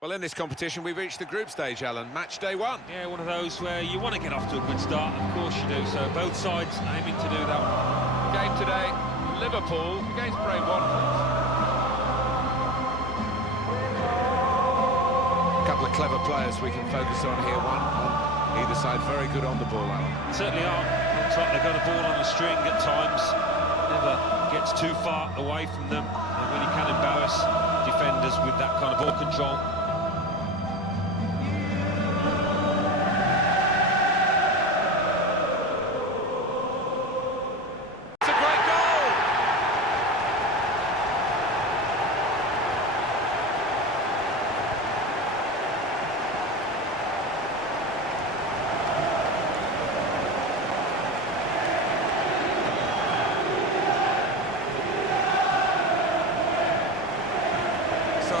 Well, in this competition, we've reached the group stage, Alan. Match day one. Yeah, one of those where you want to get off to a good start. Of course you do. So both sides aiming to do that. The game today, Liverpool against Bray Wanderers. A couple of clever players we can focus on here. One on either side, very good on the ball, Alan. Certainly are. Looks like they've got a ball on a string at times. Never gets too far away from them. They really can embarrass defenders with that kind of ball control.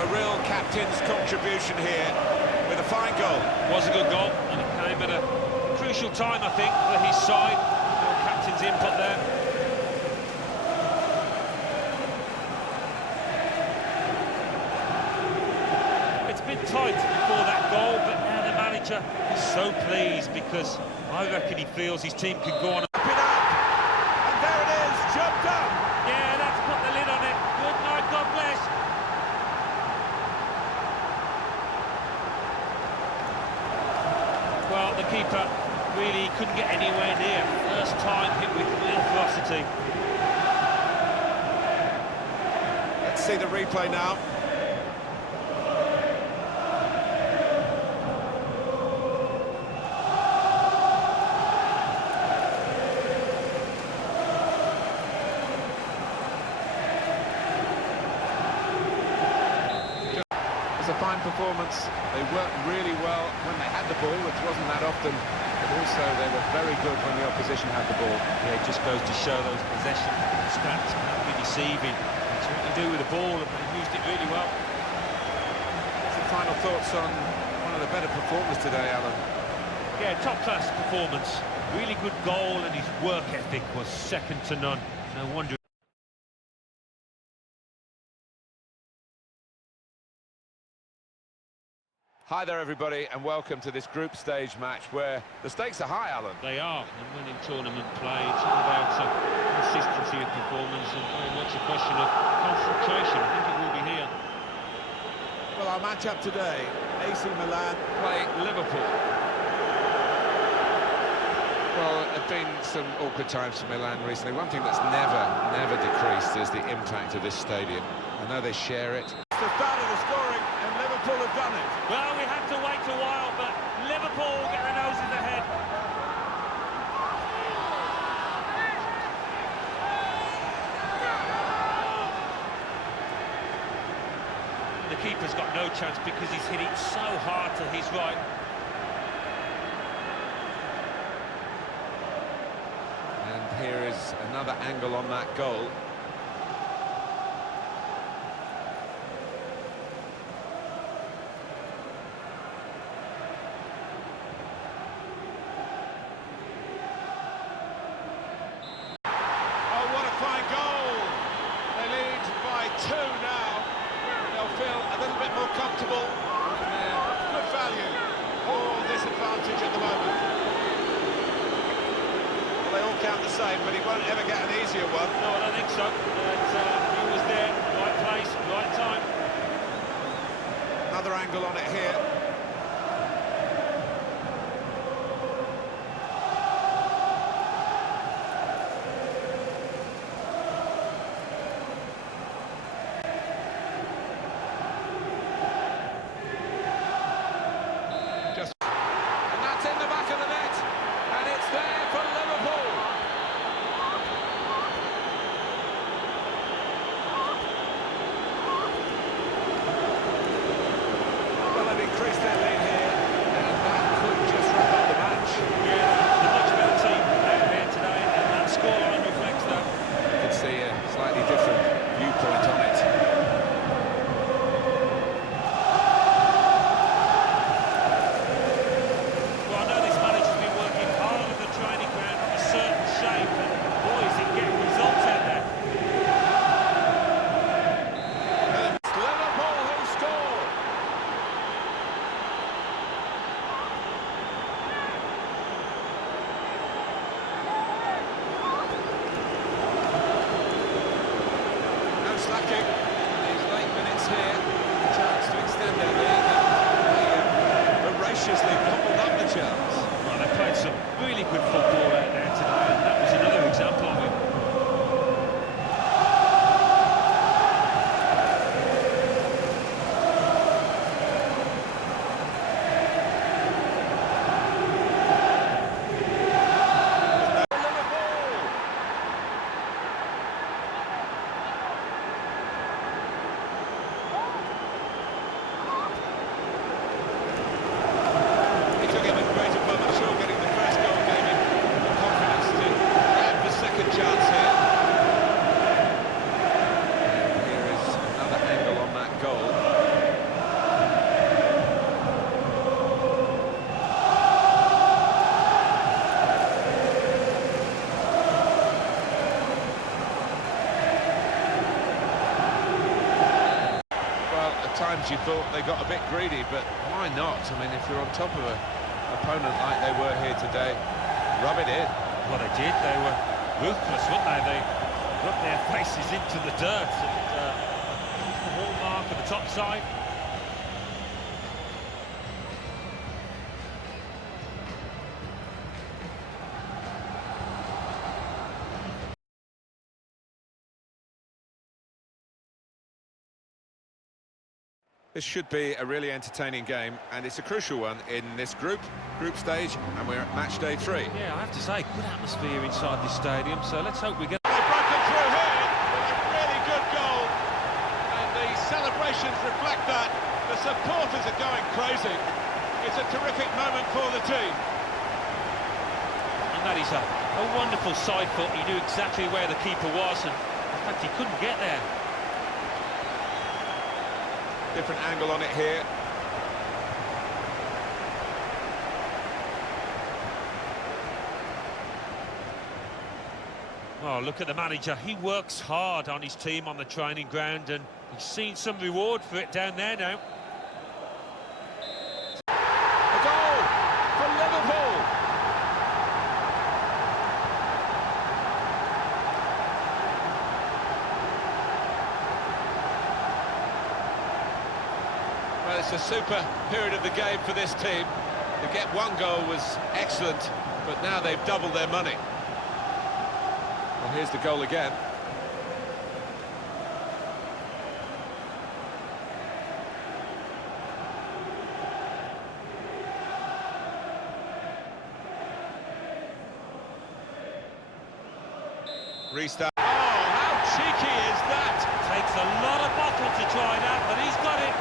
Real captain's contribution here with a fine goal. Was a good goal, and it came at a crucial time, I think, for his side. Real captain's input there. It's been tight before that goal, but now the manager is so pleased because I reckon he feels his team can go on. Up it up, and there it is, jumped up. Yeah, that's put the lid on it. Good night, God bless. Well, the keeper really couldn't get anywhere near. First time hit with real ferocity. Let's see the replay now. A fine performance. They worked really well when they had the ball, which wasn't that often, but also they were very good when the opposition had the ball. Yeah, it just goes to show those possession stats can be deceiving. It's what you do with the ball, and they used it really well. Some final thoughts on one of the better performers today, Alan? Yeah, top-class performance. Really good goal, and his work ethic was second to none. No wonder. Hi there, everybody, and welcome to this group stage match where the stakes are high, Alan. They are, and winning tournament play, it's all about consistency of performance and very much a question of concentration. I think it will be here. Well, our match-up today, AC Milan play Liverpool. Well, there have been some awkward times for Milan recently. One thing that's never decreased is the impact of this stadium. I know they share it. It's the start of the scoring, and Liverpool have done it. Well, we had to wait a while, but Liverpool get their noses ahead. The keeper's got no chance because he's hit it so hard to his right. And here is another angle on that goal. Oh, what a fine goal! They lead by 2 now. They'll feel a little bit more comfortable. Good value or disadvantage at the moment. Well, they all count the same, but he won't ever get an easier one. No, I don't think so. He was there, right place, right time. Another angle on it here. And that's in the back of the net, and it's there for Liverpool. Well, they've increased times you thought they got a bit greedy, but why not? I mean, if you're on top of an opponent like they were here today, rub it in. Well, they did. They were ruthless, weren't they? They rubbed their faces into the dirt, and the hallmark of the top side. This should be a really entertaining game, and it's a crucial one in this group stage, and we're at match day 3. Yeah, I have to say, good atmosphere inside this stadium, so let's hope we get... They've broken through here with a really good goal, and the celebrations reflect that. The supporters are going crazy. It's a terrific moment for the team. And that is a wonderful side foot. He knew exactly where the keeper was, and in fact, he couldn't get there. Different angle on it here. Oh, look at the manager. He works hard on his team on the training ground, and he's seen some reward for it down there now. A goal for Liverpool! Well, it's a super period of the game for this team. To get one goal was excellent, but now they've doubled their money. Well, here's the goal again. Restart. Oh, how cheeky is that? Takes a lot of bottle to try that, but he's got it.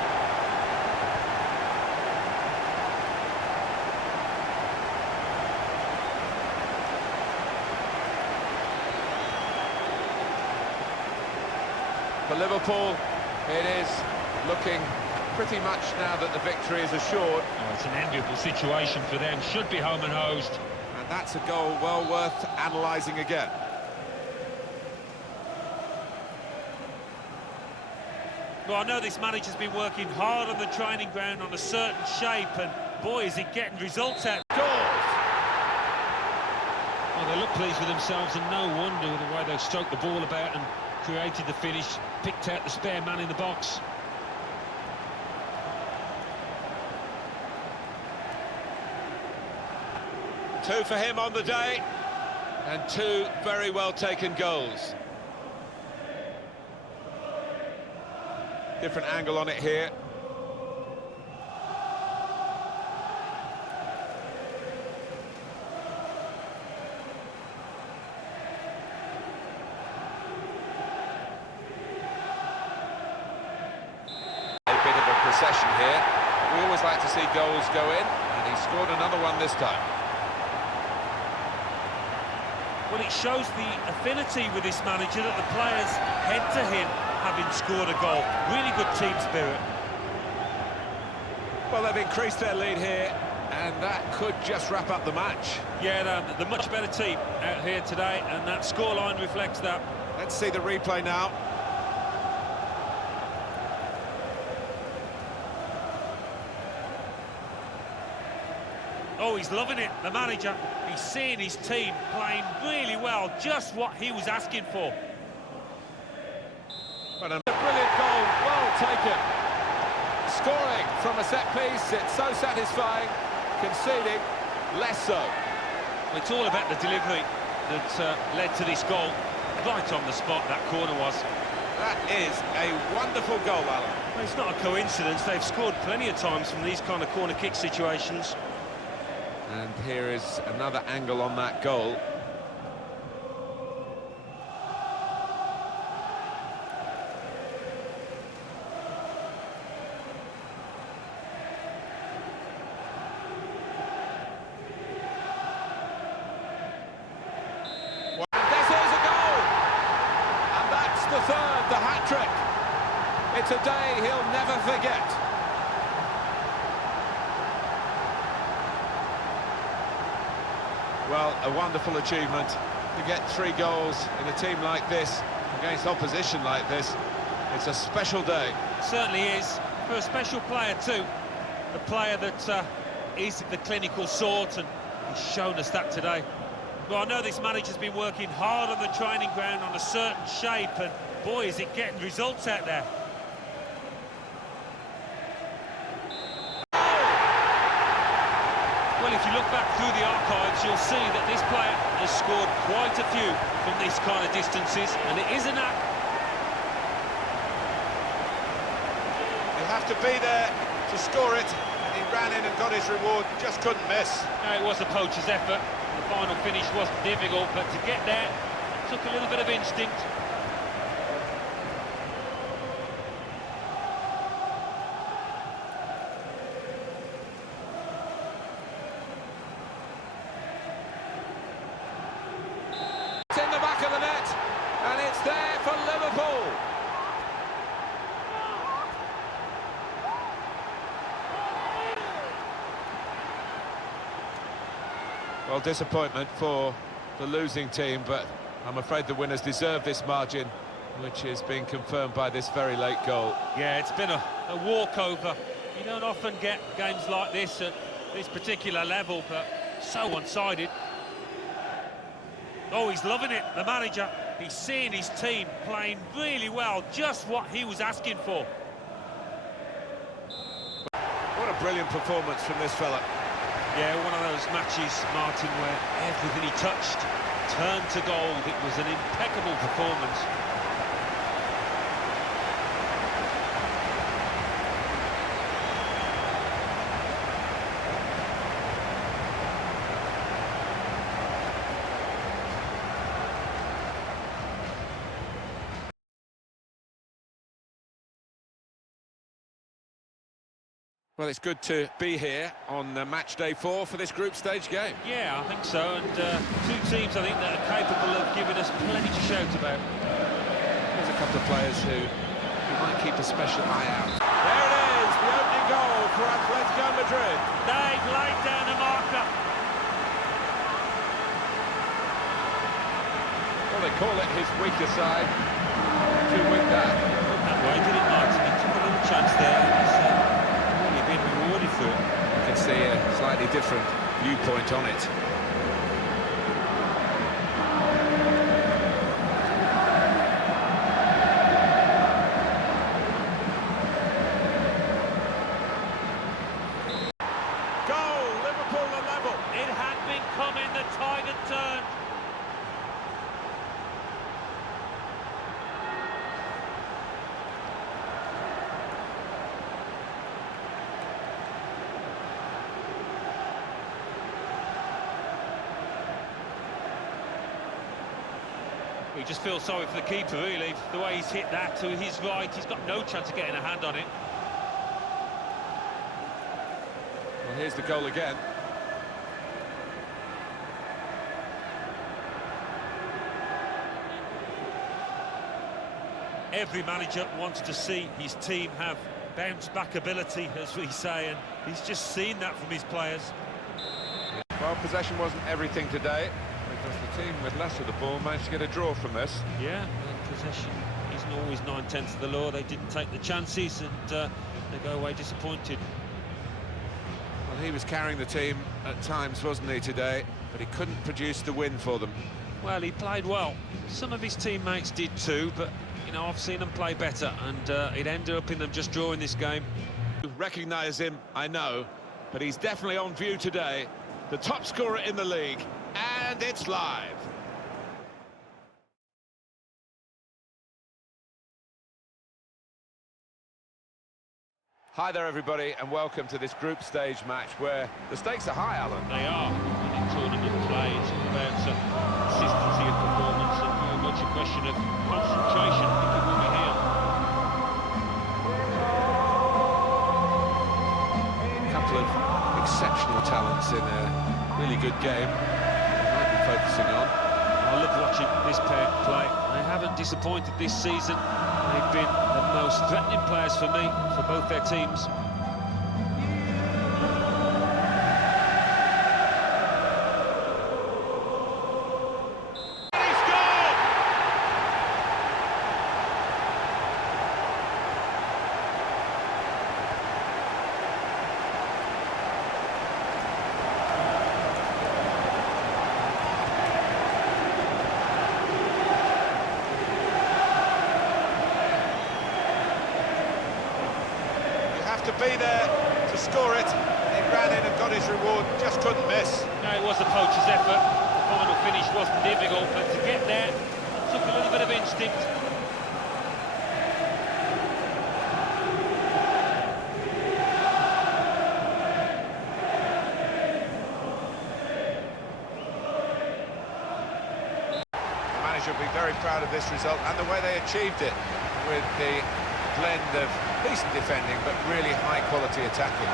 For Liverpool, it is looking pretty much now that the victory is assured. Oh, it's an enviable situation for them. Should be home and hosed. And that's a goal well worth analysing again. Well, I know this manager's been working hard on the training ground on a certain shape, and boy, is he getting results out. Goals! Well, they look pleased with themselves, and no wonder with the way they stroked the ball about and created the finish, picked out the spare man in the box. Two for him on the day, and two very well taken goals. Different angle on it here. A bit of a procession here. We always like to see goals go in, and he scored another one this time. Well, it shows the affinity with this manager that the players head to him having scored a goal. Really good team spirit. Well, they've increased their lead here, and that could just wrap up the match. Yeah, the much better team out here today, and that scoreline reflects that. Let's see the replay now. Oh, he's loving it, the manager. He's seeing his team playing really well, just what he was asking for. But a brilliant goal, well taken. Scoring from a set piece, it's so satisfying. Conceding, less so. It's all about the delivery that led to this goal. Right on the spot, that corner was. That is a wonderful goal, Alan. Well, it's not a coincidence. They've scored plenty of times from these kind of corner kick situations. And here is another angle on that goal. The third, the hat-trick. It's a day he'll never forget. Well, a wonderful achievement to get 3 goals in a team like this, against opposition like this. It's a special day. It certainly is. for a special player too. A player that is the clinical sort, and he's shown us that today. Well, I know this manager's been working hard on the training ground on a certain shape, and boy, is it getting results out there. Well, if you look back through the archives, you'll see that this player has scored quite a few from these kind of distances, and it is an act. You have to be there to score it, and he ran in and got his reward, just couldn't miss. No, it was a poacher's effort. The final finish wasn't difficult, but to get there, it took a little bit of instinct. It's in the back of the net, and it's there for Liverpool. Well, disappointment for the losing team, but I'm afraid the winners deserve this margin, which is being confirmed by this very late goal. Yeah, it's been a walkover. You don't often get games like this at this particular level, but so one-sided. Oh, he's loving it, the manager. He's seeing his team playing really well, just what he was asking for. What a brilliant performance from this fella. Yeah, one of those matches, Martin, where everything he touched turned to gold. It was an impeccable performance. Well, it's good to be here on match day 4 for this group stage game. Yeah, I think so, and two teams, I think, that are capable of giving us plenty to shout about. There's a couple of players who might keep a special eye out. There it is, the opening goal for Atletico Madrid. They've laid down a marker. Well, they call it his weaker side. To win that. That way, did it, Martin? He took a little chance there. He's really been rewarded for it. You can see a slightly different viewpoint on it. Goal, Liverpool are level. It had been coming, the tide had turned. We just feel sorry for the keeper, really. The way he's hit that to his right, he's got no chance of getting a hand on it. Well, here's the goal again. Every manager wants to see his team have bounce-back ability, as we say, and he's just seen that from his players. Well, possession wasn't everything today, because the team with less of the ball managed to get a draw from this. Yeah, possession isn't always 9/10 of the law. They didn't take the chances, and they go away disappointed. Well, he was carrying the team at times, wasn't he, today? But he couldn't produce the win for them. Well, he played well. Some of his teammates did too, but, you know, I've seen them play better, and it ended up in them just drawing this game. Recognise him, I know, but he's definitely on view today. The top scorer in the league, and it's live. Hi there, everybody, and welcome to this group stage match where the stakes are high, Alan. They are. In tournament play, it's all about consistency of performance and very much a question of concentration. I think it will be here. A couple of exceptional talents in a really good game. We might be focusing on. I love watching this pair play. They haven't disappointed this season. They've been the most threatening players for me, for both their teams. He's gone! be there to score it. He ran in and got his reward, just couldn't miss. No, it was the poacher's effort. The final finish wasn't difficult, but to get there took a little bit of instinct. The manager will be very proud of this result and the way they achieved it, with the blend of decent defending but really high-quality attacking.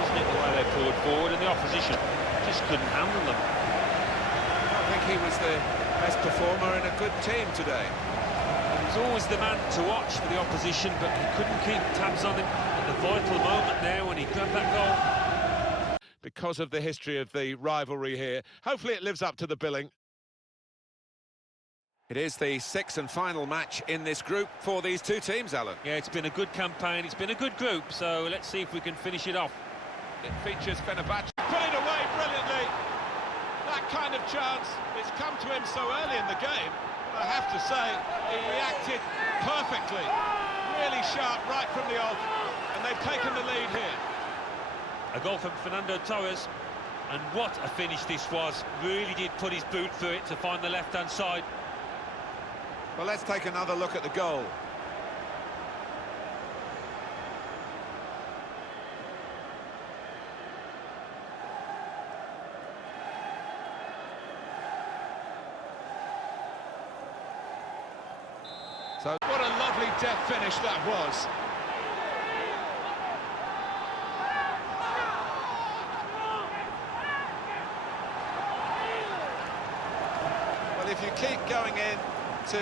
Isn't it, the way they poured forward, and the opposition just couldn't handle them. I think he was the best performer in a good team today. He was always the man to watch for the opposition, but he couldn't keep tabs on him at the vital moment there when he grabbed that goal. Because of the history of the rivalry here, hopefully it lives up to the billing. It is the sixth and final match in this group for these two teams, Alan. Yeah, it's been a good campaign, it's been a good group, so let's see if we can finish it off. It features Fenerbahce. Put it away brilliantly. That kind of chance, it's come to him so early in the game. But I have to say, he reacted perfectly. Really sharp right from the off, and they've taken the lead here. A goal from Fernando Torres, and what a finish this was. Really did put his boot through it to find the left-hand side. Well, let's take another look at the goal. So what a lovely deft finish that was. Well, if you keep going in to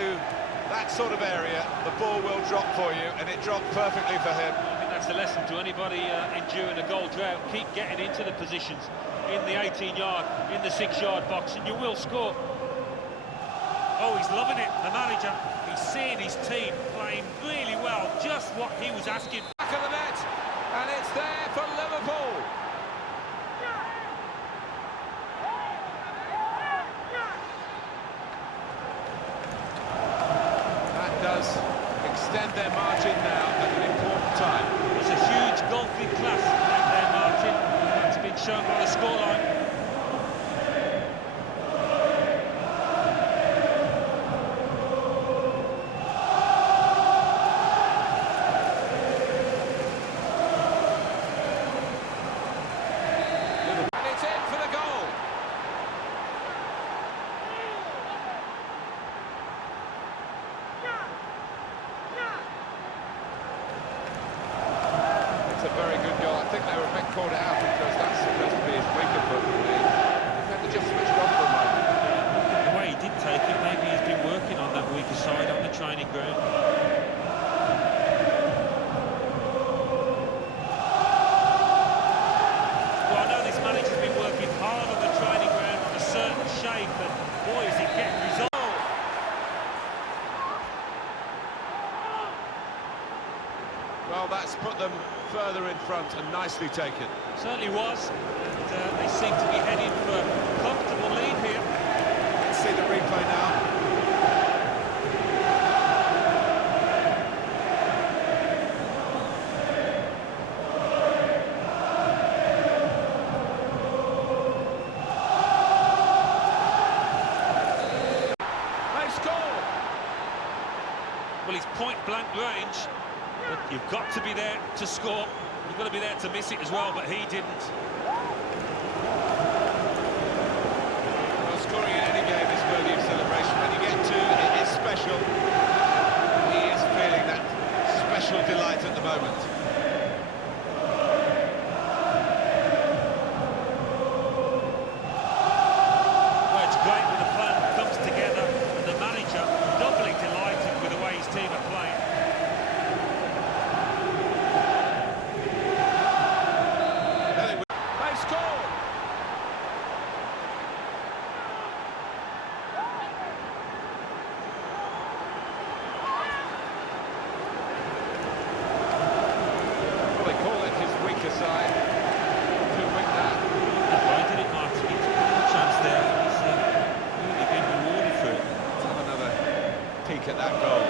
that sort of area, the ball will drop for you, and it dropped perfectly for him. I think that's a lesson to anybody enduring a goal drought. Keep getting into the positions in the 18-yard, in the 6-yard box, and you will score. Oh, he's loving it, the manager. He's seeing his team playing really well, just what he was asking. Back of the net, and it's there for Liverpool. That does extend their margin now at an important time. There's a huge golfing class out there, Martin. That's been shown by the scoreline. And it's in for the goal. It's a very good goal. I think they were a bit caught out because that's supposed to be his weaker foot. The defender just switched off for a moment. The way he did take it, maybe he's been working on that weaker side on the training ground. Well, I know this manager's been working hard on the training ground on a certain shape, and boy, is it getting results. Well, that's put them further in front and nicely taken. Certainly was. And, they seem to be heading for a comfortable lead here. Let's see the replay now. They score! Well, he's point-blank range, but you've got to be there to score. You've got to be there to miss it as well, but he didn't. Well, scoring in any game is worthy of celebration. When you get two, it is special. He is feeling that special delight at the moment. Well, it's great when the plan comes together and the manager doubly delighted with the way his team are playing. They've scored! Well, they call it his weaker side. To win that. Why did it, Martin? He's got a chance there. He's really been rewarded for it. Let's have another peek at that goal.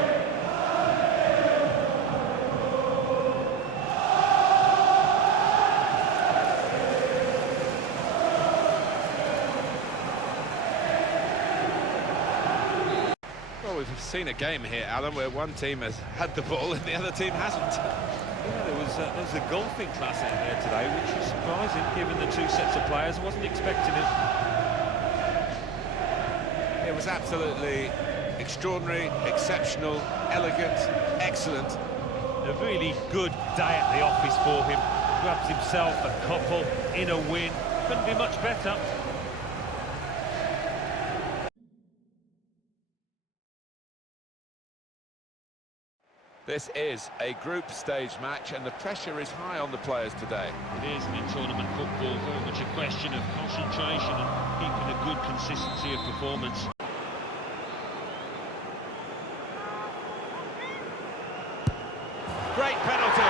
we've seen a game here, Alan, where one team has had the ball and the other team hasn't. Yeah, there was a golfing class out there today, which was surprising given the two sets of players. I wasn't expecting it. It was absolutely extraordinary, exceptional, elegant, excellent. A really good day at the office for him. Grabs himself a couple in a win. Couldn't be much better. This is a group stage match and the pressure is high on the players today. It is, and in tournament football, very much a question of concentration and keeping a good consistency of performance. Great penalty.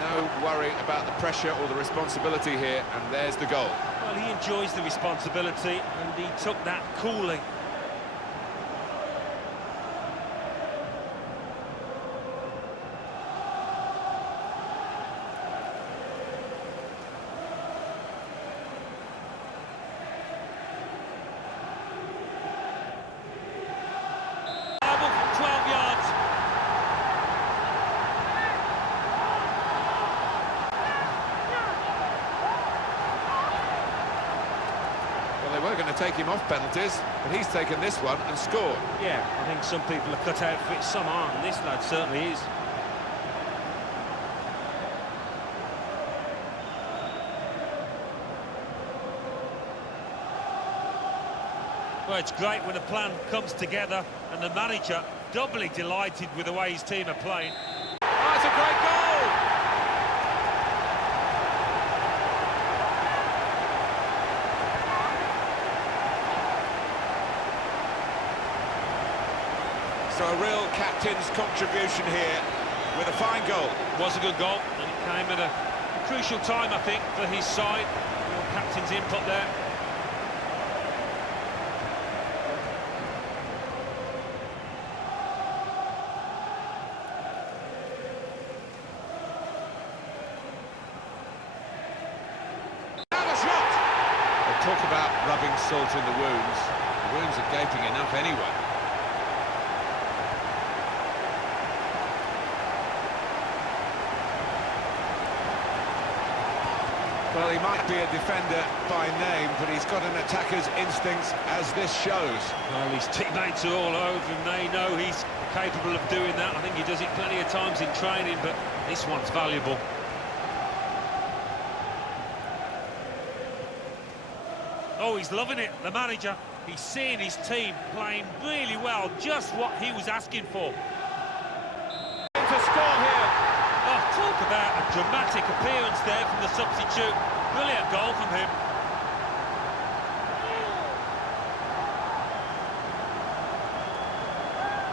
No worry about the pressure or the responsibility here, and there's the goal. Well, he enjoys the responsibility, and he took that coolly. From 12 yards. Well, they were going to take him off penalties, but he's taken this one and scored. Yeah, I think some people are cut out for it, some aren't, and this lad certainly is. Well, it's great when a plan comes together and the manager doubly delighted with the way his team are playing. Oh, it's a great goal! So a real captain's contribution here with a fine goal. Was a good goal, and it came at a crucial time, I think, for his side. Real captain's input there. Talk about rubbing salt in the wounds. The wounds are gaping enough anyway. Well, he might be a defender by name, but he's got an attacker's instincts, as this shows. Well, his teammates are all over him. They know he's capable of doing that. I think he does it plenty of times in training, but this one's valuable. Oh, he's loving it, the manager. He's seeing his team playing really well, just what he was asking for. To score here. Oh, talk about a dramatic appearance there from the substitute. Brilliant goal from him.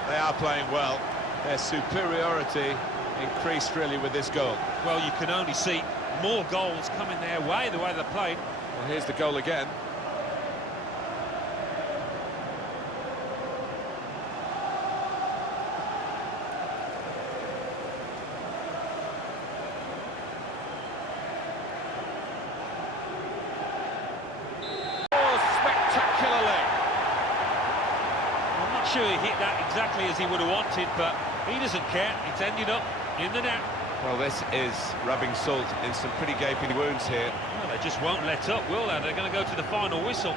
They are playing well. Their superiority increased really with this goal. Well, you can only see more goals coming their way, the way they're playing. Well, here's the goal again. Sure, he hit that exactly as he would have wanted, but he doesn't care. It's ended up in the net. Well, this is rubbing salt in some pretty gaping wounds here. Well, they just won't let up, will they? They're going to go to the final whistle.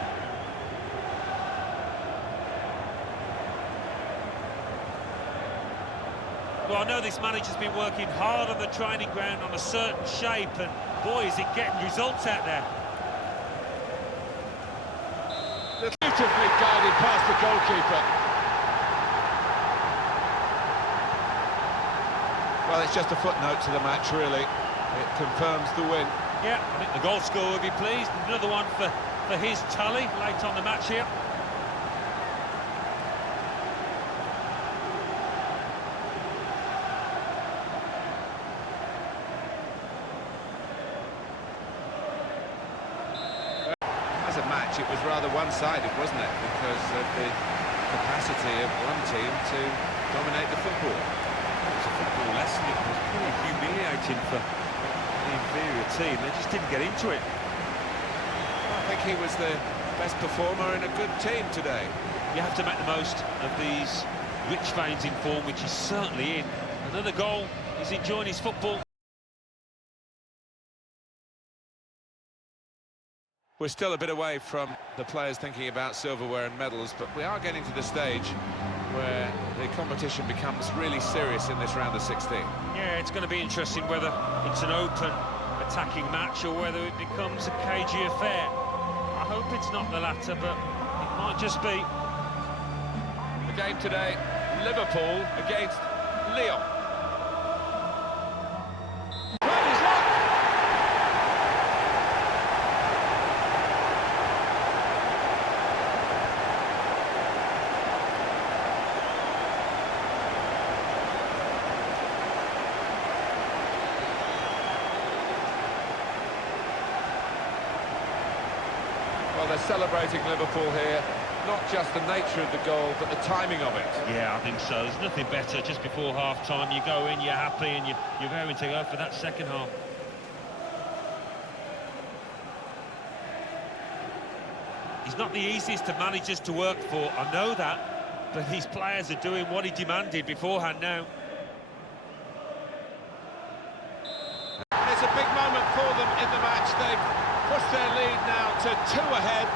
Well, I know this manager's been working hard on the training ground on a certain shape, and boy, is it getting results out there. Beautifully guided past the goalkeeper. Well, it's just a footnote to the match, really. It confirms the win. Yeah, I think the goal scorer will be pleased. Another one for his tally late on the match here. As a match, it was rather one-sided, wasn't it? Because of the capacity of one team to dominate the football. more or less, and it was pretty humiliating for the inferior team. They just didn't get into it. I think he was the best performer in a good team today. You have to make the most of these rich veins in form, which he's certainly in. Another goal, he's enjoying his football. We're still a bit away from the players thinking about silverware and medals, but we are getting to the stage where the competition becomes really serious in this round of 16. Yeah, it's going to be interesting whether it's an open, attacking match or whether it becomes a cagey affair. I hope it's not the latter, but it might just be. The game today, Liverpool against Lyon. Well, they're celebrating Liverpool here, not just the nature of the goal, but the timing of it. Yeah, I think so. There's nothing better. Just before half-time, you go in, you're happy, and you're raring to go for that second half. He's not the easiest of managers to work for, I know that, but his players are doing what he demanded beforehand now. It's a big moment for them in the match. They've pushed their lead now to 2 ahead.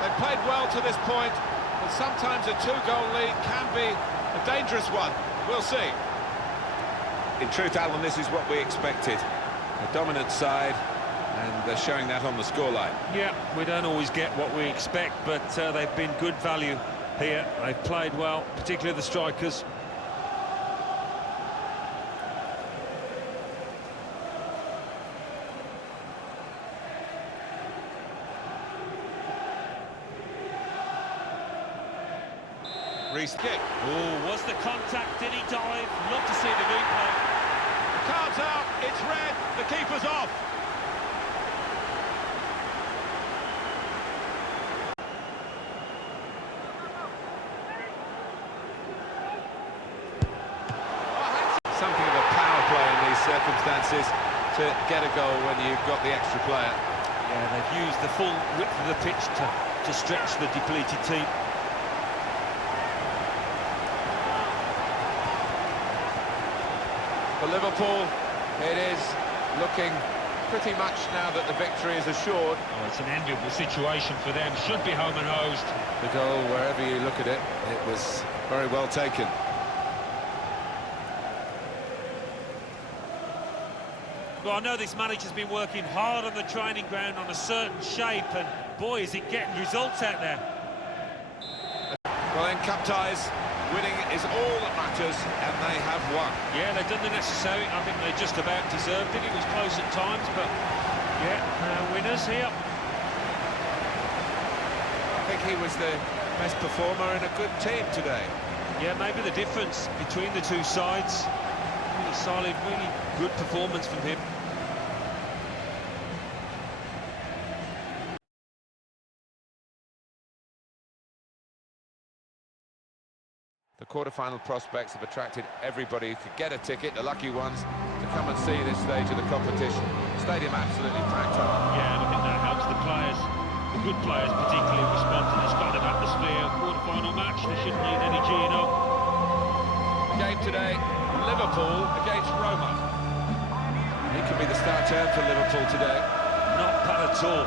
They've played well to this point, but sometimes a 2-goal lead can be a dangerous one. We'll see. In truth, Alan, this is what we expected. A dominant side, and they're showing that on the scoreline. Yeah, we don't always get what we expect, but they've been good value here. They've played well, particularly the strikers. Reece kick. Oh, was the contact? Did he dive? Love to see the replay. The card's out, it's red, the keeper's off. Something of a power play in these circumstances to get a goal when you've got the extra player. Yeah, they've used the full width of the pitch to stretch the depleted team. For Liverpool, it is looking pretty much now that the victory is assured. Oh, it's an enviable situation for them. Should be home and hosed. The goal, wherever you look at it, it was very well taken. Well, I know this manager's been working hard on the training ground on a certain shape, and boy, is it getting results out there. Well, in cup ties, winning is all that matters, and they have won. Yeah, they've done the necessary. I think they just about deserved it. It was close at times, but yeah, winners here. I think he was the best performer in a good team today. Yeah, maybe the difference between the two sides. Really solid, really good performance from him. The quarter-final prospects have attracted everybody who could get a ticket, the lucky ones, to come and see this stage of the competition. Stadium absolutely packed up. Yeah, and I think that helps the players, the good players particularly, respond to this kind of atmosphere. Quarter-final match, they shouldn't need any G'ing up. The game today, Liverpool against Roma. He could be the star turn for Liverpool today. Not bad at all.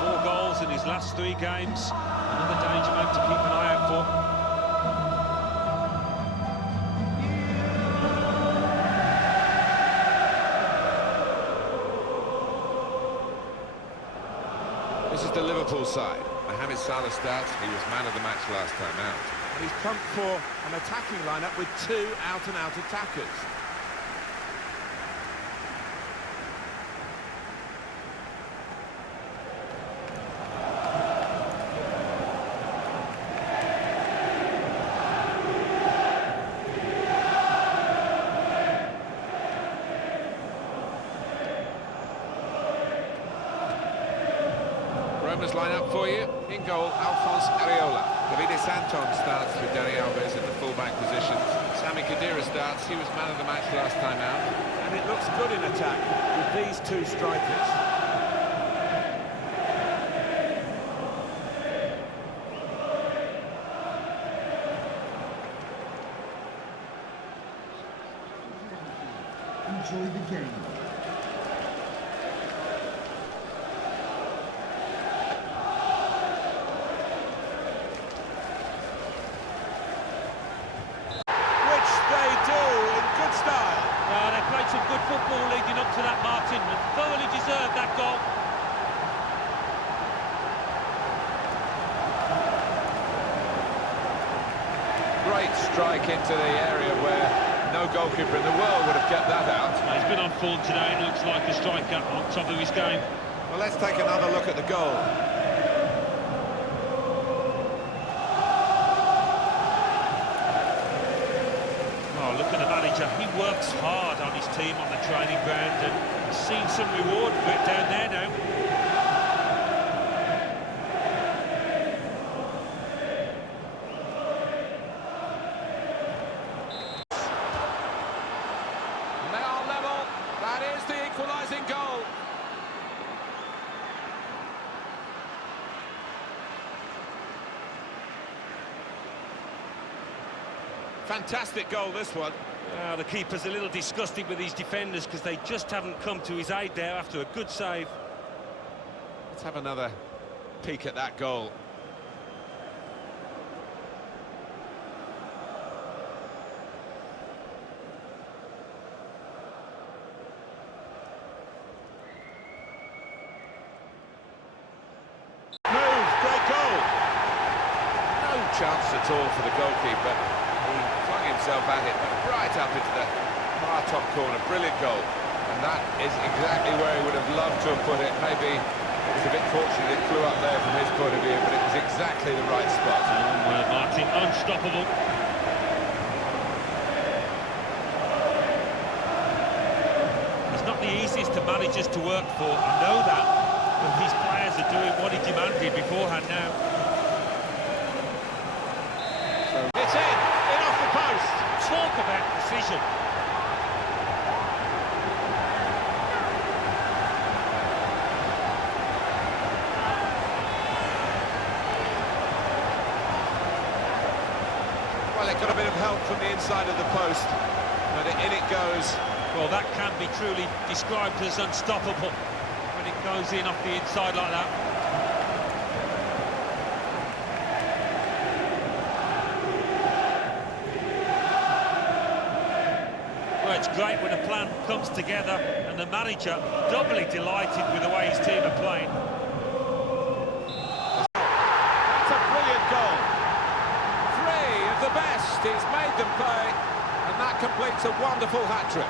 4 goals in his last 3 games. Another danger man to keep an eye out for. This is the Liverpool side. Mohamed Salah starts. He was man of the match last time out. He's pumped for an attacking lineup with 2 out-and-out attackers. Roma's line-up for you. In goal, Alphonse Areola. Davide Santon starts with Dani Alves in the full-back position. Sami Khedira starts. He was man of the match last time out. And it looks good in attack with these two strikers. Enjoy the game. They played some good football leading up to that, Martin, and thoroughly deserved that goal. Great strike into the area where no goalkeeper in the world would have kept that out. He's been on form today and looks like a striker on top of his game. Well, let's take another look at the goal. Oh, look at the manager. He works hard on his team on the training ground and he's seen some reward for it down there now. And they are level. That is the equalising goal. Fantastic goal, this one. The keeper's a little disgusted with his defenders because they just haven't come to his aid there after a good save. Let's have another peek at that goal. Move, great goal. No chance at all for the goalkeeper. He flung himself at it, but right up into the far top corner. Brilliant goal. And that is exactly where he would have loved to have put it. Maybe it was a bit fortunate it flew up there from his point of view, but it was exactly the right spot. Martin, unstoppable. He's not the easiest of managers to work for, I know that, but his players are doing what he demanded beforehand now. It's in off the post. Talk about precision. Well, it got a bit of help from the inside of the post, but in it goes. Well, that can be truly described as unstoppable when it goes in off the inside like that. Well, it's great when a plan comes together and the manager doubly delighted with the way his team are playing. That's a brilliant goal. Three of the best. He's made them pay, and that completes a wonderful hat-trick.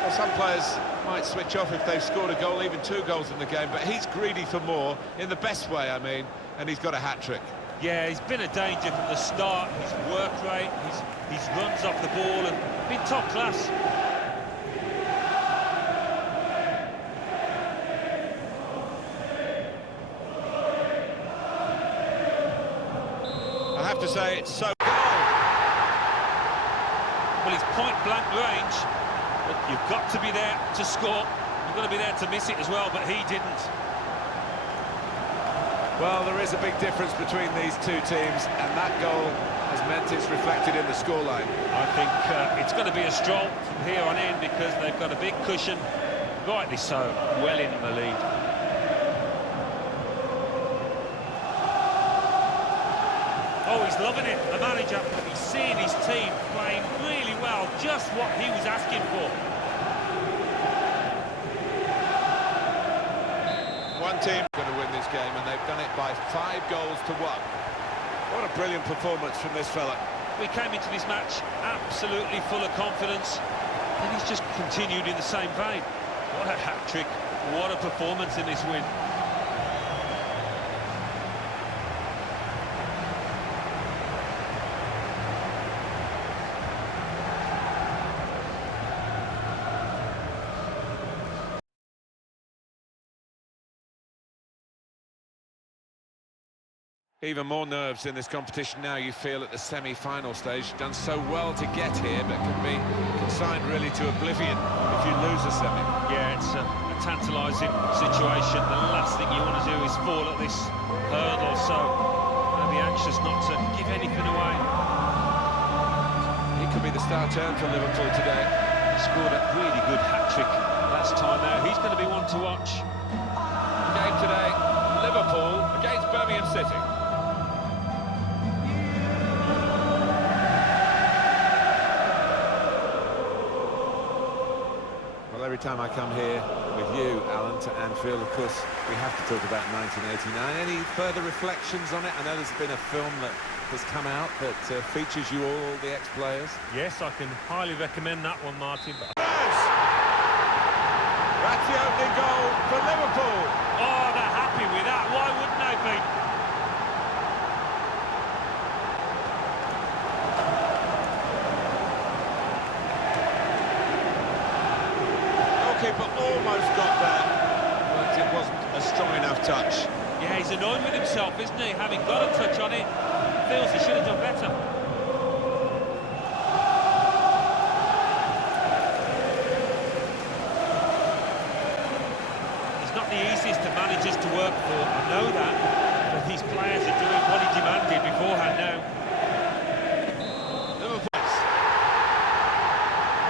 Well, some players might switch off if they've scored a goal, even 2 goals in the game, but he's greedy for more, in the best way, I mean, and he's got a hat-trick. Yeah, he's been a danger from the start. His work rate, his runs off the ball have been top class. I have to say, it's so goal. Well, it's point-blank range, but you've got to be there to score. You've got to be there to miss it as well, but he didn't. Well, there is a big difference between these two teams, and that goal has meant it's reflected in the scoreline. I think it's going to be a stroll from here on in because they've got a big cushion, rightly so, well in the lead. Oh, he's loving it, the manager. He's seeing his team playing really well, just what he was asking for. One team going to win this game, and they've done it by 5 goals to 1. What a brilliant performance from this fella. We came into this match absolutely full of confidence, and he's just continued in the same vein. What a hat-trick, what a performance in this win. Even more nerves in this competition now, you feel, at the semi-final stage. Done so well to get here, but can be consigned really to oblivion if you lose a semi. Yeah, it's a tantalising situation. The last thing you want to do is fall at this hurdle, so I'll be anxious not to give anything away. He could be the star turn for Liverpool today. He scored a really good hat-trick last time out. He's going to be one to watch. Game today, Liverpool against Birmingham City. Every time I come here with you, Alan, to Anfield, of course, we have to talk about 1989. Any further reflections on it? I know there's been a film that has come out that features you all the ex-players. Yes, I can highly recommend that one, Martin. But That's the opening goal for Liverpool. Oh, they're happy with that. Why wouldn't they be? But almost got there, but it wasn't a strong enough touch. Yeah, he's annoyed with himself, isn't he? Having got a touch on it, feels he should have done better. He's not the easiest of managers to work for, I know that, but these players are doing what he demanded beforehand now. Liverpool.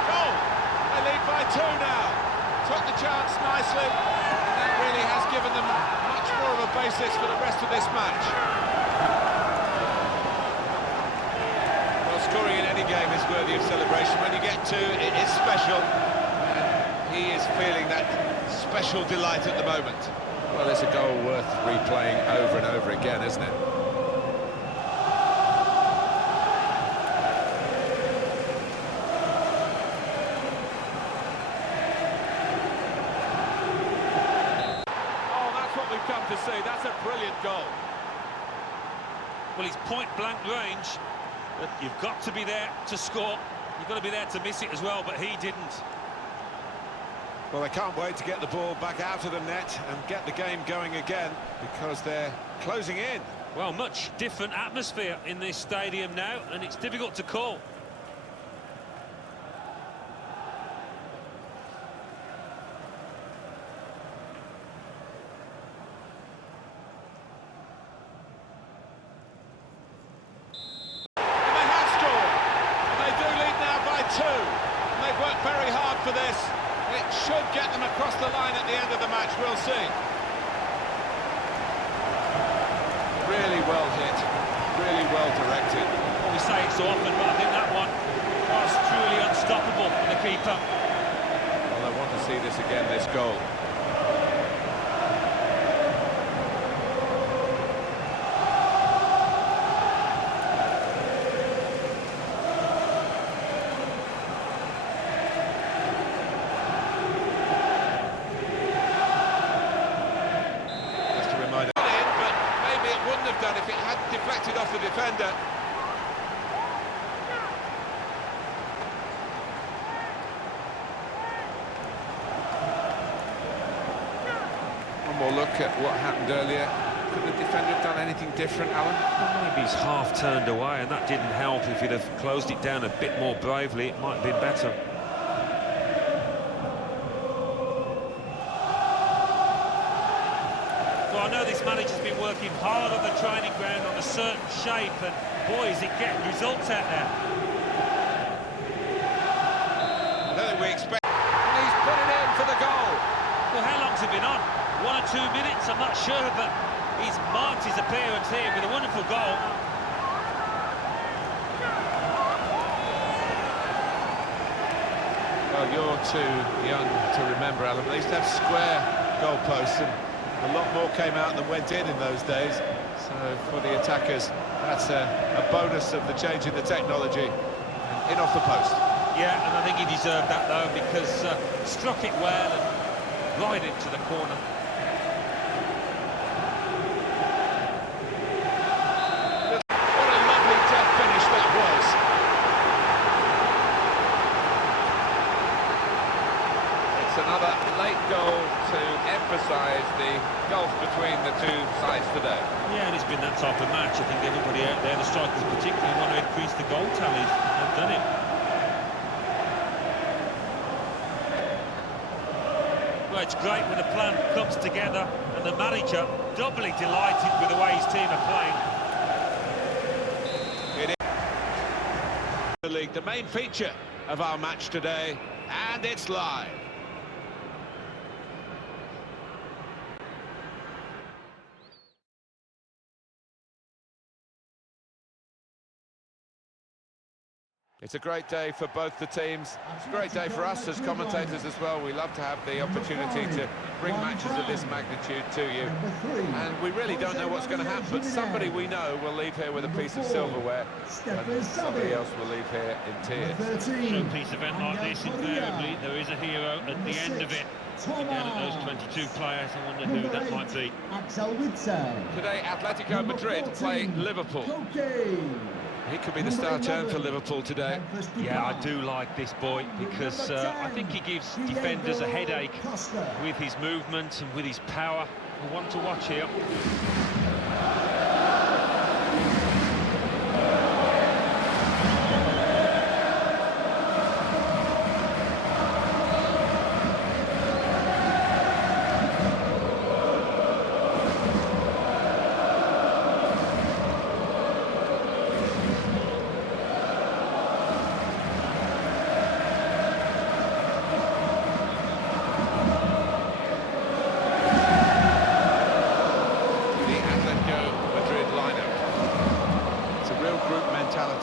Goal! They lead by 2 now. Took the chance nicely, and that really has given them much more of a basis for the rest of this match. Well, scoring in any game is worthy of celebration. When you get 2, it is special. And he is feeling that special delight at the moment. Well, it's a goal worth replaying over and over again, isn't it? Come to see, that's a brilliant goal. Well, he's point-blank range, but you've got to be there to score. You've got to be there to miss it as well, but he didn't. Well, they can't wait to get the ball back out of the net and get the game going again, because they're closing in. Well, much different atmosphere in this stadium now, and it's difficult to call. They've worked very hard for this. It should get them across the line at the end of the match, we'll see. Really well hit, really well directed. Well, we say it so often, but I think that one was truly unstoppable for the keeper. Well, I want to see this again, this goal. Done if it hadn't deflected off the defender. One more look at what happened earlier. Could the defender have done anything different, Alan? Well, maybe he's half turned away, and that didn't help. If he'd have closed it down a bit more bravely, it might have been better. Well, I know this manager's been working hard on the training ground on a certain shape, and boy, is it getting results out there. I don't think we expect... And he's put it in for the goal. Well, how long's it been on? 1 or 2 minutes, I'm not sure, but he's marked his appearance here with a wonderful goal. Well, you're too young to remember, Alan. They used to have square goalposts, and a lot more came out than went in those days. So for the attackers, that's a bonus of the change in the technology. And in off the post. Yeah, and I think he deserved that, though, because struck it well and right into the corner. What a lovely dead finish that was. It's It's another late goal to emphasise the gulf between the two sides today. Yeah, and it's been that type of match. I think everybody out there, the strikers particularly, want to increase the goal tallies. They've done it. Well, it's great when the plan comes together and the manager doubly delighted with the way his team are playing. It is the league, the main feature of our match today, and it's live. It's a great day for both the teams. It's a great day for us as commentators as well. We love to have the opportunity to bring matches of this magnitude to you. And we really don't know what's going to happen, but somebody we know will leave here with a piece of silverware, and somebody else will leave here in tears. Showpiece event like this, invariably, there is a hero at the end of it. Looking down at those 22 players, I wonder who that might be. Today, Atletico Madrid play Liverpool. He could be the star turn for Liverpool today. Yeah, I do like this boy because I think he gives defenders a headache with his movement and with his power. One to watch here.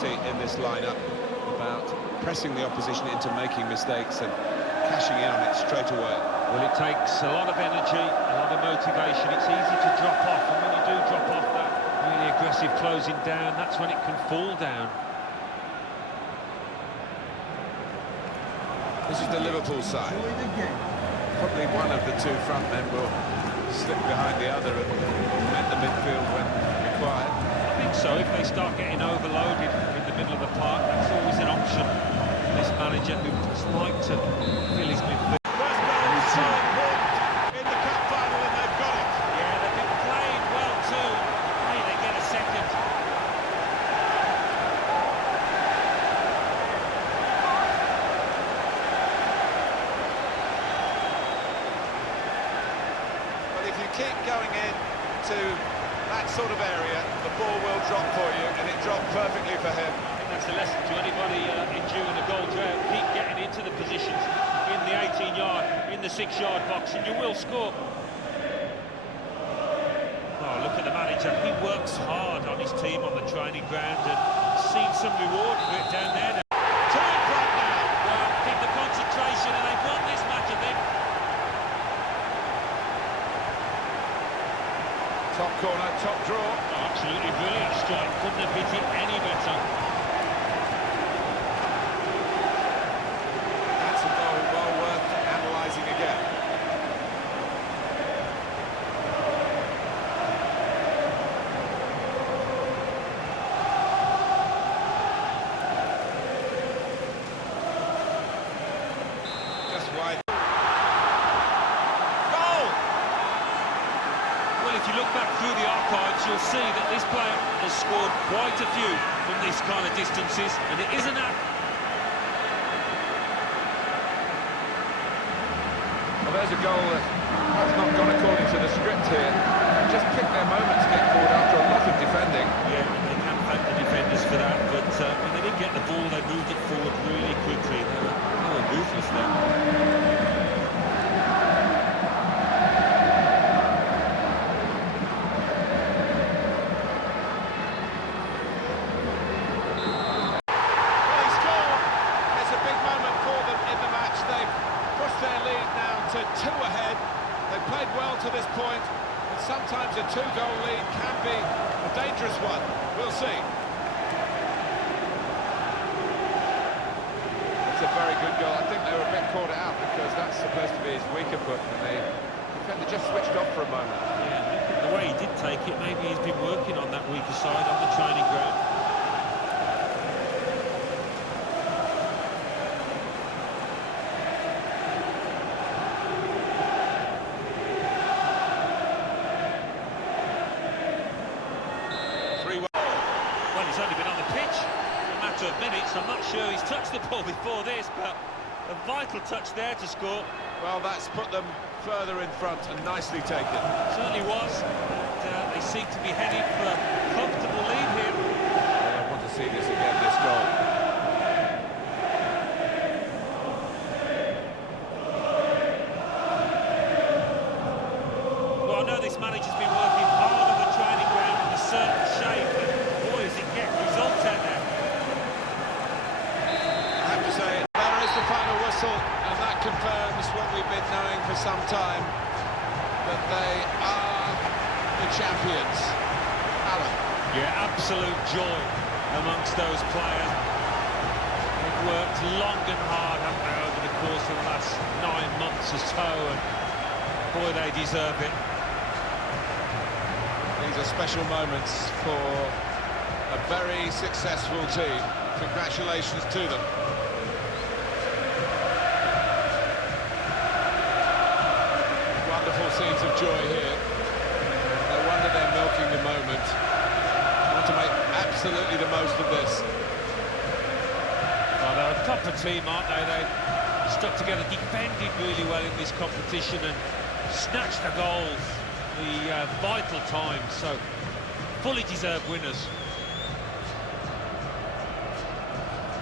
In this lineup about pressing the opposition into making mistakes and cashing in on it straight away. Well, it takes a lot of energy, a lot of motivation. It's easy to drop off, and when you do drop off that really aggressive closing down, that's when it can fall down. This is the Liverpool side. Probably one of the two front men will slip behind the other and met the midfield when required. I think so. If they start getting overloaded in the middle of the park, that's always an option for this manager who just like to fill his midfield. First so important in the cup final, and they've got it. Yeah, they've been playing well too. Hey, they get a second. But if you keep going in to that sort of area, the ball will drop for you, and it dropped perfectly for him. I think that's a lesson to anybody enduring a goal drought. Keep getting into the positions in the 18-yard, in the 6-yard box, and you will score. Oh, look at the manager. He works hard on his team on the training ground and seen some reward for it down there. Two in front now. Well, keep the concentration, and they've won this match, I think. Top corner, top draw. Oh, absolutely brilliant strike. Couldn't have hit it any better. That's a goal well worth analysing again. Just wide. If you look back through the archives, you'll see that this player has scored quite a few from these kind of distances, and it isn't that. Well, there's a goal that has not gone according to the script here. They just picked their moment to get forward after a lot of defending. Yeah, they can thank the defenders for that, but when they didn't get the ball, they moved it forward really quickly. They were ruthless there. Two ahead. They've played well to this point, but sometimes a two-goal lead can be a dangerous one. We'll see. It's a very good goal. I think they were a bit caught out because that's supposed to be his weaker foot, and the defender just switched off for a moment. Yeah, the way he did take it, maybe he's been working on that weaker side on the training ground. minutes. I'm not sure he's touched the ball before this, but a vital touch there to score. Well, that's put them further in front and nicely taken. Certainly was. And, they seem to be heading for a comfortable lead here. Well, I want to see this again, this goal. Well, I know this manager's been working hard on the training ground in a certain shape, and boy, does he get results out there. I have to say, there is the final whistle, and that confirms what we've been knowing for some time, that they are the champions. Alan. Yeah, absolute joy amongst those players. They've worked long and hard, haven't they, over the course of the last 9 months or so, and boy, they deserve it. These are special moments for a very successful team. Congratulations to them. Wonderful scenes of joy here. No wonder they're milking the moment. Want to make absolutely the most of this. Well, they're a proper team, aren't they? They've stuck together, defended really well in this competition and snatched the goals, the vital times, so fully deserved winners.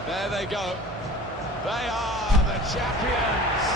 There they go. They are the champions.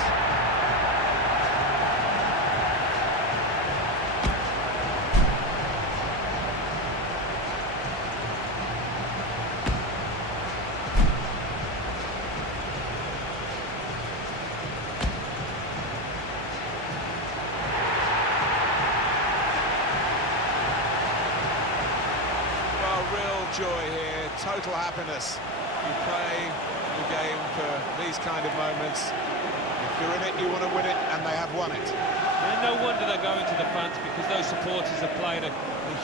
Joy here, total happiness. You play the game for these kind of moments. If you're in it, you want to win it, and they have won it. And no wonder they're going to the fans, because those supporters have played a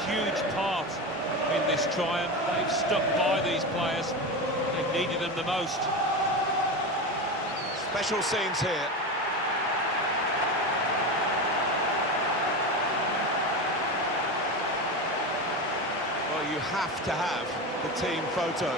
huge part in this triumph. They've stuck by these players. They've needed them the most. Special scenes here. You have to have the team photo.